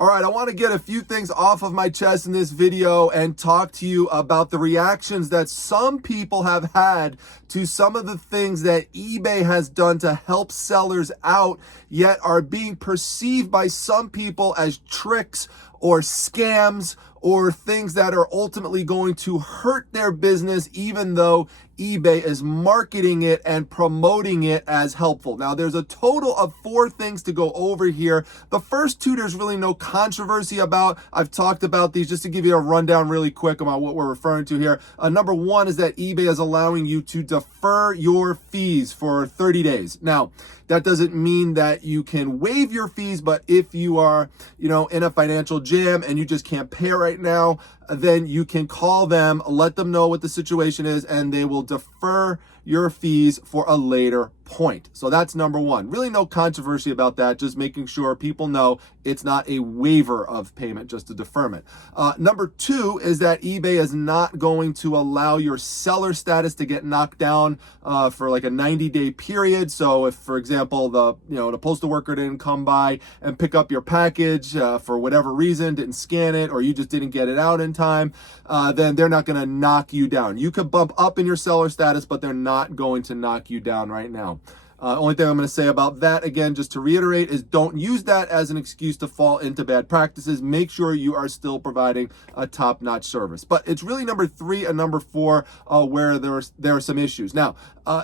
All right, I want to get a few things off of my chest in this video and talk to you about the reactions that some people have had to some of the things that eBay has done to help sellers out, yet are being perceived by some people as tricks or scams or things that are ultimately going to hurt their business, even though eBay is marketing it and promoting it as helpful. Now, there's a total of 4 things to go over here. The first 2, there's really no controversy about. I've talked about these just to give you a rundown really quick about what we're referring to here. Number 1 is that eBay is allowing you to defer your fees for 30 days. Now, that doesn't mean that you can waive your fees, but if you are, in a financial jam and you just can't pay right now, then you can call them, let them know what the situation is, and they will defer your fees for a later point. So that's number 1. Really no controversy about that, just making sure people know it's not a waiver of payment, just a deferment. Number 2 is that eBay is not going to allow your seller status to get knocked down for like a 90-day period. So if, for example, the postal worker didn't come by and pick up your package for whatever reason, didn't scan it, or you just didn't get it out in time, then they're not going to knock you down. You could bump up in your seller status, but they're not going to knock you down right now. Only thing I'm going to say about that, again, just to reiterate, is don't use that as an excuse to fall into bad practices. Make sure you are still providing a top-notch service. But it's really number 3 and number 4 where there are some issues. Now,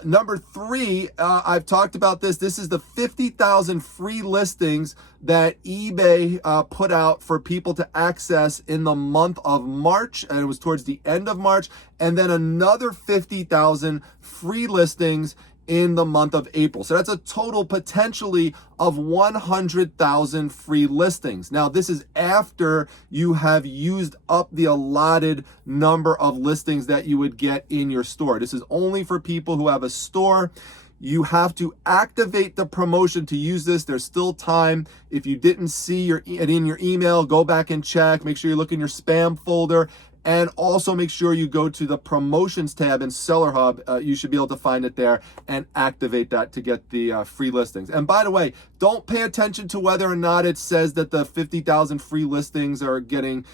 number 3, I've talked about this. This is the 50,000 free listings that eBay put out for people to access in the month of March, and it was towards the end of March, and then another 50,000 free listings in the month of April. So that's a total potentially of 100,000 free listings. Now, this is after you have used up the allotted number of listings that you would get in your store. This is only for people who have a store. You have to activate the promotion to use this. There's still time. If you didn't see it in your email, go back and check. Make sure you look in your spam folder. And also make sure you go to the promotions tab in Seller Hub. You should be able to find it there and activate that to get the free listings. And by the way, don't pay attention to whether or not it says that the 50,000 free listings are getting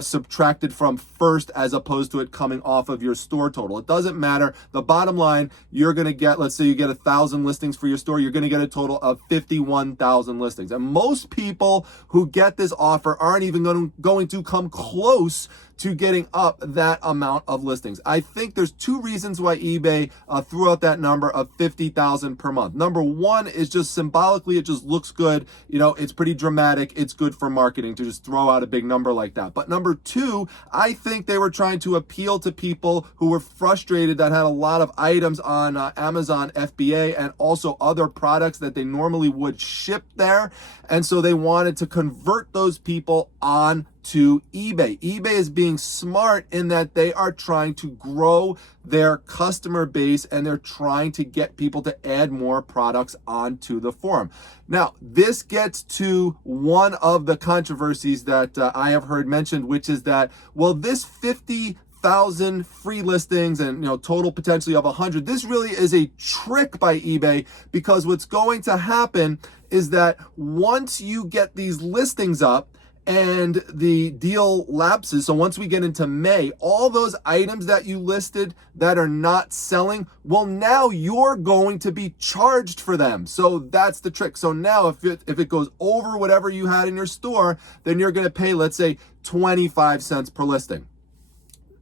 subtracted from first as opposed to it coming off of your store total. It doesn't matter. The bottom line, you're going to get, let's say you get 1,000 listings for your store, you're going to get a total of 51,000 listings. And most people who get this offer aren't even going to come close to getting up that amount of listings. I think there's 2 reasons why eBay threw out that number of 50,000 per month. Number 1 is just symbolically, it just looks good. It's pretty dramatic. It's good for marketing to just throw out a big number like that. But number 2, I think they were trying to appeal to people who were frustrated that had a lot of items on Amazon FBA and also other products that they normally would ship there. And so they wanted to convert those people on to eBay. eBay is being smart in that they are trying to grow their customer base and they're trying to get people to add more products onto the forum. Now, this gets to one of the controversies that I have heard mentioned, which is that, well, this 50,000 free listings and total potentially of 100, this really is a trick by eBay, because what's going to happen is that once you get these listings up and the deal lapses, so once we get into May, all those items that you listed that are not selling, well, now you're going to be charged for them. So that's the trick. So now if it goes over whatever you had in your store, then you're going to pay, let's say, 25 cents per listing.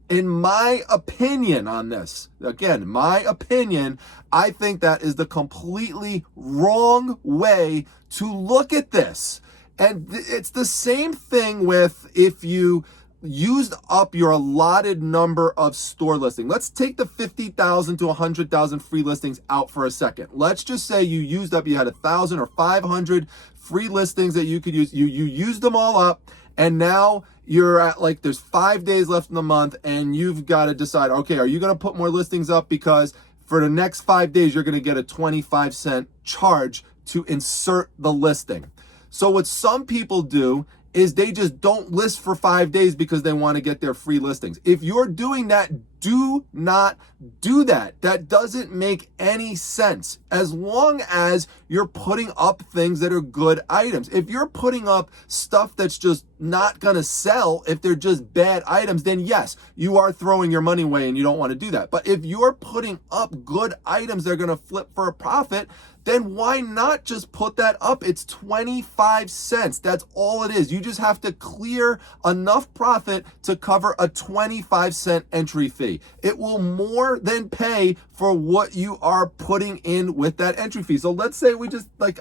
In my opinion on this, again, my opinion, I think that is the completely wrong way to look at this. And it's the same thing with if you used up your allotted number of store listings. Let's take the 50,000 to 100,000 free listings out for a second. Let's just say you had 1,000 or 500 free listings that you could use. You used them all up, and now you're at there's 5 days left in the month, and you've got to decide, okay, are you going to put more listings up? Because for the next 5 days, you're going to get a 25-cent charge to insert the listing. So what some people do is they just don't list for 5 days because they want to get their free listings. If you're doing that, Do not do that. That doesn't make any sense. As long as you're putting up things that are good items. If you're putting up stuff that's just not going to sell, if they're just bad items, then yes, you are throwing your money away and you don't want to do that. But if you're putting up good items that are going to flip for a profit, then why not just put that up? It's 25 cents. That's all it is. You just have to clear enough profit to cover a 25-cent entry fee. It will more than pay for what you are putting in with that entry fee. So let's say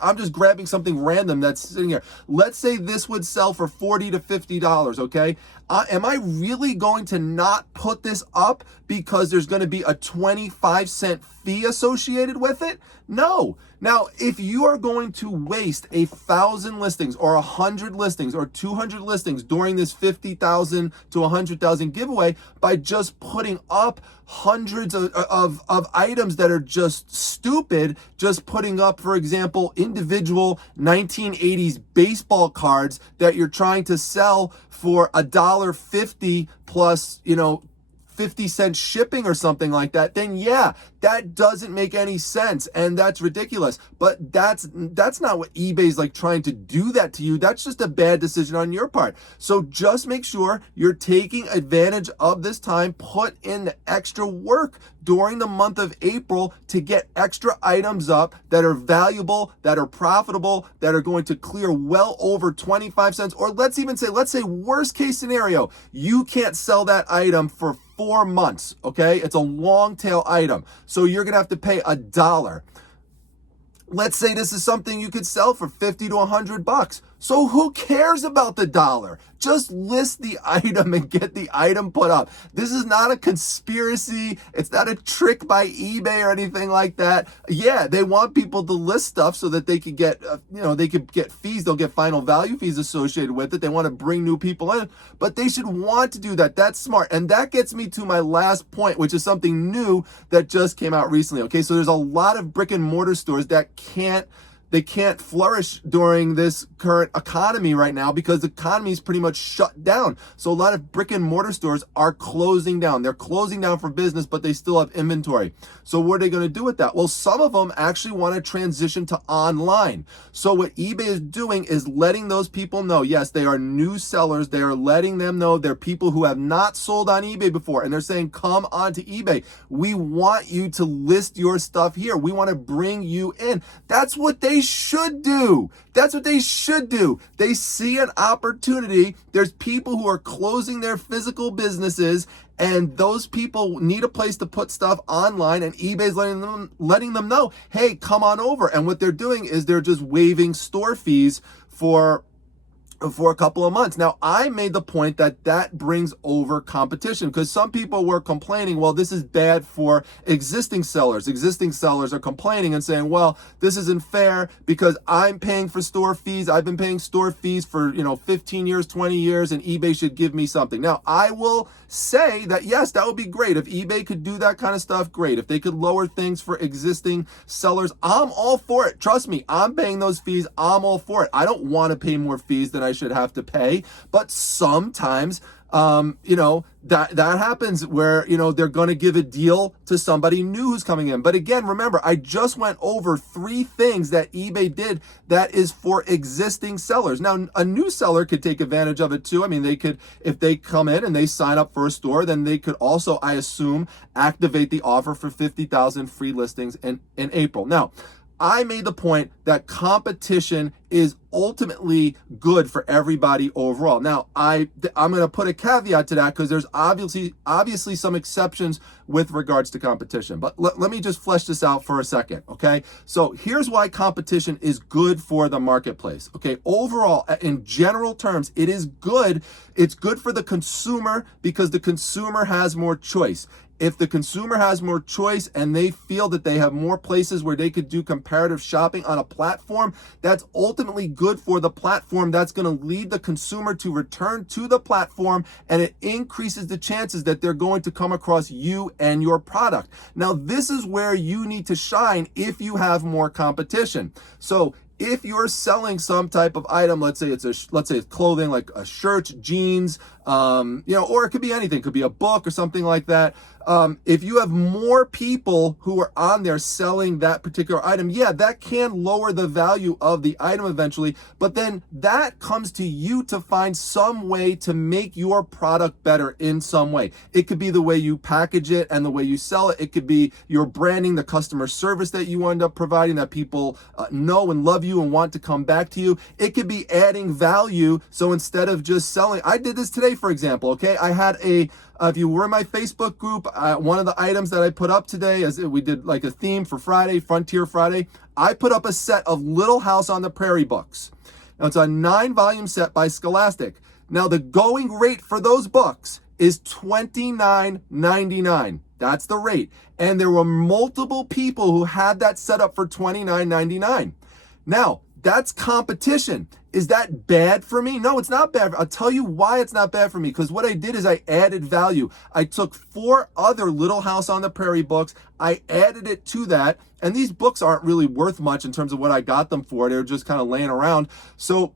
I'm just grabbing something random that's sitting here. Let's say this would sell for $40 to $50, okay? Am I really going to not put this up because there's going to be a 25-cent fee associated with it? No. Now, if you are going to waste 1,000 listings or 100 listings or 200 listings during this 50,000 to 100,000 giveaway by just putting up hundreds of items that are just stupid, just putting up, for example, individual 1980s baseball cards that you're trying to sell for $1.50 plus, 50-cent shipping or something like that, then yeah, that doesn't make any sense and that's ridiculous. But that's not what eBay's like trying to do that to you. That's just a bad decision on your part. So just make sure you're taking advantage of this time. Put in the extra work during the month of April to get extra items up that are valuable, that are profitable, that are going to clear well over 25 cents. Or let's say worst case scenario, you can't sell that item for 4 months, okay? It's a long tail item. So you're gonna have to pay $1. Let's say this is something you could sell for 50 to 100 bucks. So who cares about the dollar? Just list the item and get the item put up. This is not a conspiracy. It's not a trick by eBay or anything like that. Yeah, they want people to list stuff so that they could get, they could get fees. They'll get final value fees associated with it. They want to bring new people in, but they should want to do that. That's smart. And that gets me to my last point, which is something new that just came out recently. Okay, so there's a lot of brick and mortar stores that can't flourish during this current economy right now because the economy is pretty much shut down. So a lot of brick and mortar stores are closing down. They're closing down for business, but they still have inventory. So what are they going to do with that? Well, some of them actually want to transition to online. So what eBay is doing is letting those people know, yes, they are new sellers. They are letting them know they're people who have not sold on eBay before. And they're saying, come onto eBay. We want you to list your stuff here. We want to bring you in. That's what they should do. That's what they should do. They see an opportunity. There's people who are closing their physical businesses, and those people need a place to put stuff online, and eBay's letting them know, hey, come on over. And what they're doing is they're just waiving store fees for a couple of months. Now, I made the point that brings over competition because some people were complaining, well, this is bad for existing sellers. Existing sellers are complaining and saying, well, this isn't fair because I'm paying for store fees. I've been paying store fees for, 15 years, 20 years, and eBay should give me something. Now, I will say that, yes, that would be great. If eBay could do that kind of stuff, great. If they could lower things for existing sellers, I'm all for it. Trust me, I'm paying those fees. I'm all for it. I don't want to pay more fees than I should have to pay, but sometimes that happens where they're going to give a deal to somebody new who's coming in. But again, remember, I just went over 3 things that eBay did that is for existing sellers. Now, a new seller could take advantage of it too. I mean, they could, if they come in and they sign up for a store, then they could also, I assume, activate the offer for 50,000 free listings in April. Now, I made the point that competition is ultimately good for everybody overall. Now, I'm going to put a caveat to that because there's obviously some exceptions with regards to competition. But let me just flesh this out for a second, okay? So here's why competition is good for the marketplace, okay? Overall, in general terms, it is good. It's good for the consumer because the consumer has more choice. If the consumer has more choice and they feel that they have more places where they could do comparative shopping on a platform, that's ultimately good for the platform. That's going to lead the consumer to return to the platform, and it increases the chances that they're going to come across you and your product. Now, this is where you need to shine if you have more competition. So if you're selling some type of item, let's say it's clothing like a shirt, jeans, or it could be anything. It could be a book or something like that. If you have more people who are on there selling that particular item, yeah, that can lower the value of the item eventually, but then that comes to you to find some way to make your product better in some way. It could be the way you package it and the way you sell it. It could be your branding, the customer service that you end up providing that people know and love you and want to come back to you. It could be adding value. So instead of just selling, I did this today, for example, okay? I had if you were in my Facebook group, one of the items that I put up today, as we did like a theme for Friday, Frontier Friday, I put up a set of Little House on the Prairie books. Now, it's a 9-volume set by Scholastic. Now, the going rate for those books is $29.99. That's the rate. And there were multiple people who had that set up for $29.99. Now, that's competition. Is that bad for me? No, it's not bad. I'll tell you why it's not bad for me. Because what I did is I added value. I took 4 other Little House on the Prairie books. I added it to that. And these books aren't really worth much in terms of what I got them for. They're just kind of laying around. So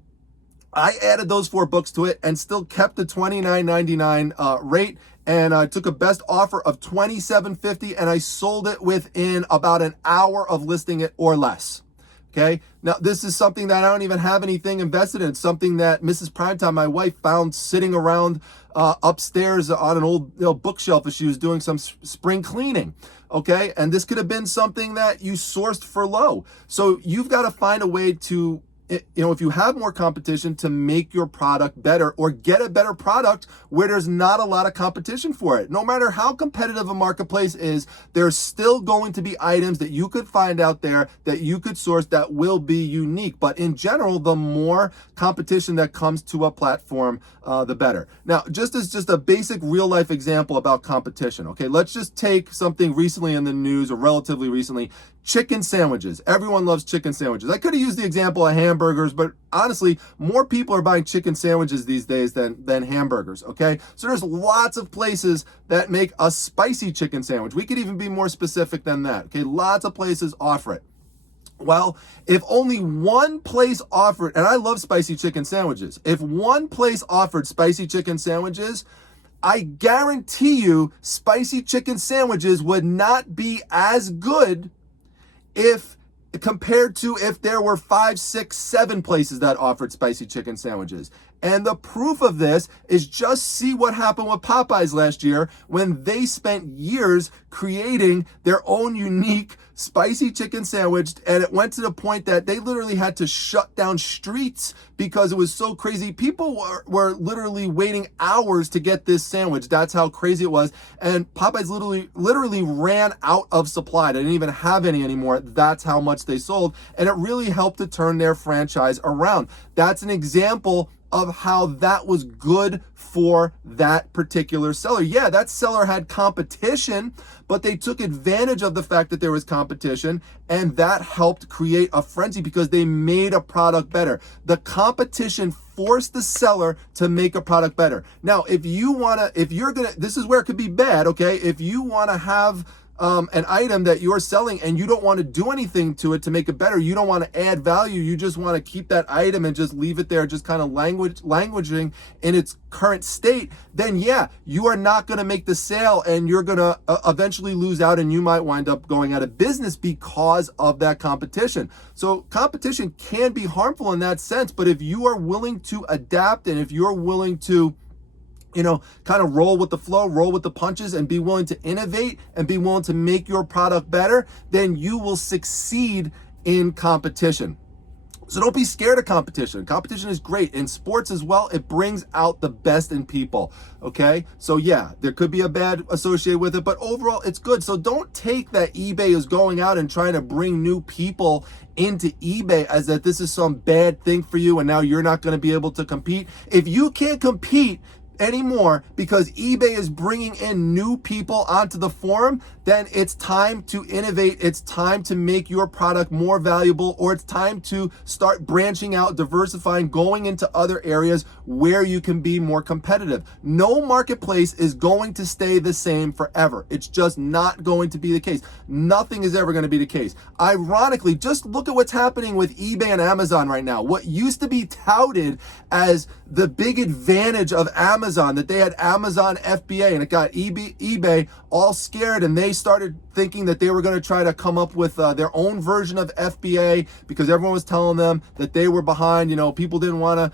I added those 4 books to it and still kept the $29.99 rate. And I took a best offer of $27.50 and I sold it within about an hour of listing it or less. Okay. Now, this is something that I don't even have anything invested in. It's something that Mrs. Primetime, my wife, found sitting around upstairs on an old bookshelf as she was doing some spring cleaning. Okay. And this could have been something that you sourced for low. So you've got to find a way to, if you have more competition, to make your product better or get a better product where there's not a lot of competition for it. No matter how competitive a marketplace is, there's still going to be items that you could find out there that you could source that will be unique. But in general, the more competition that comes to a platform, the better. Now, just a basic real life example about competition. Okay, let's just take something recently in the news or relatively recently. Chicken sandwiches. Everyone loves chicken sandwiches. I could have used the example of hamburgers, but honestly, more people are buying chicken sandwiches these days than hamburgers, okay? So there's lots of places that make a spicy chicken sandwich. We could even be more specific than that, okay? Lots of places offer it. Well, if only one place offered, and I love spicy chicken sandwiches, if one place offered spicy chicken sandwiches, I guarantee you spicy chicken sandwiches would not be as good if compared to if there were 5, 6, 7 places that offered spicy chicken sandwiches. And the proof of this is just see what happened with Popeyes last year when they spent years creating their own unique spicy chicken sandwich, and it went to the point that they literally had to shut down streets because it was so crazy. People were literally waiting hours to get this sandwich. That's how crazy it was. And Popeyes literally ran out of supply. They didn't even have any anymore. That's how much they sold. And it really helped to turn their franchise around. That's an example of how that was good for that particular seller. Yeah, that seller had competition, but they took advantage of the fact that there was competition, and that helped create a frenzy because they made a product better. The competition forced the seller to make a product better. Now, this is where it could be bad, okay? If you want to have an item that you're selling and you don't want to do anything to it to make it better, you don't want to add value, you just want to keep that item and just leave it there just kind of languishing in its current state, then yeah, you are not going to make the sale and you're going to eventually lose out, and you might wind up going out of business because of that competition. So competition can be harmful in that sense, but if you are willing to adapt and if you're willing to kind of roll with the flow, roll with the punches, and be willing to innovate and be willing to make your product better, then you will succeed in competition. So don't be scared of competition. Competition is great. In sports as well, it brings out the best in people, okay? So yeah, there could be a bad associated with it, but overall, it's good. So don't take that eBay is going out and trying to bring new people into eBay as that this is some bad thing for you and now you're not going to be able to compete. If you can't compete anymore because eBay is bringing in new people onto the forum, then it's time to innovate. It's time to make your product more valuable, or it's time to start branching out, diversifying, going into other areas where you can be more competitive. No marketplace is going to stay the same forever. It's just not going to be the case. Nothing is ever going to be the case. Ironically, just look at what's happening with eBay and Amazon right now. What used to be touted as the big advantage of Amazon Amazon, that they had Amazon FBA, and it got eBay all scared, and they started thinking that they were going to try to come up with their own version of FBA because everyone was telling them that they were behind. You know, people didn't want to,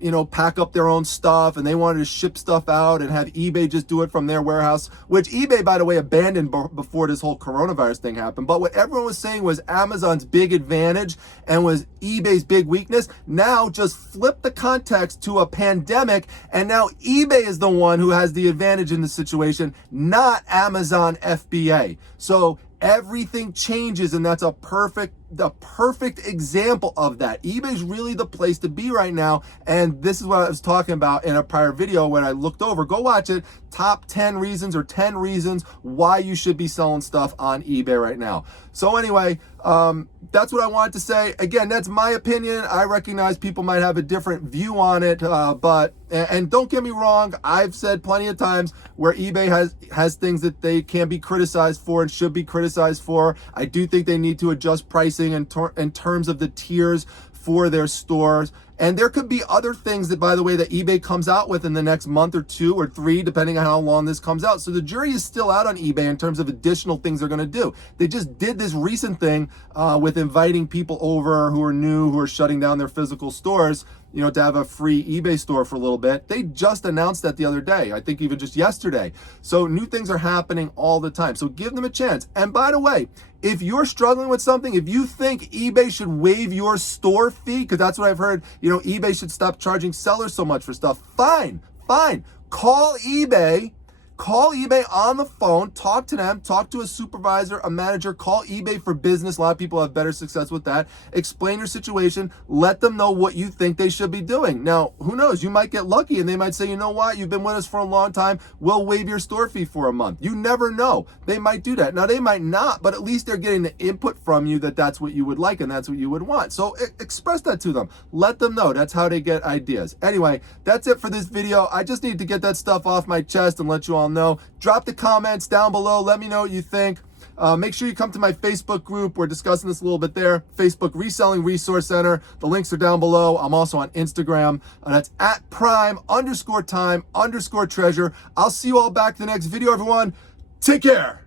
you know, pack up their own stuff, and they wanted to ship stuff out and have eBay just do it from their warehouse, which eBay, by the way, abandoned before this whole coronavirus thing happened. But what everyone was saying was Amazon's big advantage and was eBay's big weakness. Now just flip the context to a pandemic, and now eBay is the one who has the advantage in the situation, not Amazon FBA. So everything changes, and that's the perfect example of that. eBay's really the place to be right now, and this is what I was talking about in a prior video when I looked over. Go watch it. Top 10 reasons or 10 reasons why you should be selling stuff on eBay right now. So anyway, that's what I wanted to say. Again, that's my opinion. I recognize people might have a different view on it, but don't get me wrong, I've said plenty of times where eBay has things that they can be criticized for and should be criticized for. I do think they need to adjust pricing in terms of the tiers for their stores. And there could be other things that, by the way, that eBay comes out with in the next month or 2 or 3, depending on how long this comes out. So the jury is still out on eBay in terms of additional things they're going to do. They just did this recent thing with inviting people over who are new, who are shutting down their physical stores, you know, to have a free eBay store for a little bit. They just announced that the other day, I think even just yesterday. So new things are happening all the time. So give them a chance. And by the way, if you're struggling with something, if you think eBay should waive your store fee, because that's what I've heard, you know, eBay should stop charging sellers so much for stuff. Fine. Call eBay on the phone, talk to them, talk to a supervisor, a manager, call eBay for business. A lot of people have better success with that. Explain your situation, let them know what you think they should be doing. Now, who knows? You might get lucky and they might say, you know what? You've been with us for a long time. We'll waive your store fee for a month. You never know. They might do that. Now, they might not, but at least they're getting the input from you that that's what you would like and that's what you would want. So express that to them. Let them know. That's how they get ideas. Anyway, that's it for this video. I just need to get that stuff off my chest and let you all know. Drop the comments down below. Let me know what you think. Make sure you come to my Facebook group. We're discussing this a little bit there. Facebook Reselling Resource Center. The links are down below. I'm also on Instagram. That's at prime_time_treasure. I'll see you all back in the next video, everyone. Take care.